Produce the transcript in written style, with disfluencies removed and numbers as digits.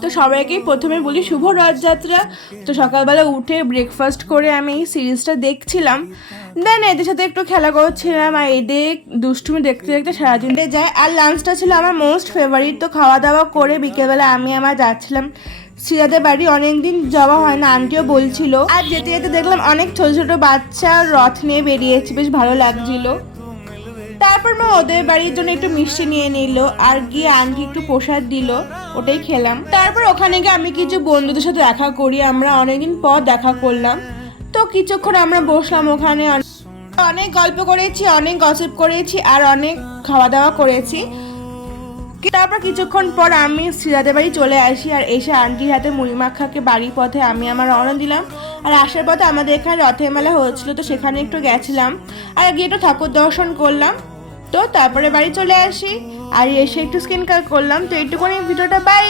তো সবাইকেই প্রথমে বলি শুভ রথযাত্রা। তো সকালবেলা উঠে ব্রেকফাস্ট করে আমি এই সিরিজটা দেখছিলাম, দেন এদের সাথে একটু খেলা করছিলাম, আর এদের দুষ্টুমি দেখতে দেখতে সারাদিন যায়। আর লাঞ্চটা ছিল আমার মোস্ট ফেভারিট। তো খাওয়া দাওয়া করে বিকেলবেলা আমি আমার যাচ্ছিলাম সিরাদের বাড়ি, অনেকদিন যাওয়া হয় না, আন্টিও বলছিল। আর যেতে যেতে দেখলাম অনেক ছোট ছোট বাচ্চা রথ নিয়ে বেরিয়েছে, বেশ ভালো লাগছিল। তারপর মা ওদের বাড়ির জন্য একটু মিষ্টি নিয়ে নিল, আর গিয়ে আন্টি একটু প্রসাদ দিল, ওটাই খেলাম। তারপর ওখানে গিয়ে আমি কিছু বন্ধুদের সাথে দেখা করি, আমরা অনেকদিন পর দেখা করলাম। তো কিছুক্ষণ আমরা বসলাম ওখানে, অনেক গল্প করেছি, অনেক গসিপ করেছি, আর অনেক খাওয়া দাওয়া করেছি। তারপর কিছুক্ষণ পর আমি সিরাদের বাড়ি চলে আসি, আর এসে আন্টির হাতে মুড়ি মাখাকে বাড়ির পথে আমি আমার রওনা দিলাম। আর আসার পথে আমাদের এখানে রথের মেলা হচ্ছিল, তো সেখানে একটু গেছিলাম, আর গিয়ে একটু ঠাকুর দর্শন করলাম। তো তারপরে বাড়ি চলে আসি, আর এসে একটু স্কিন কেয়ার করলাম। তো এইটুকুনি ভিডিওটা, বাই।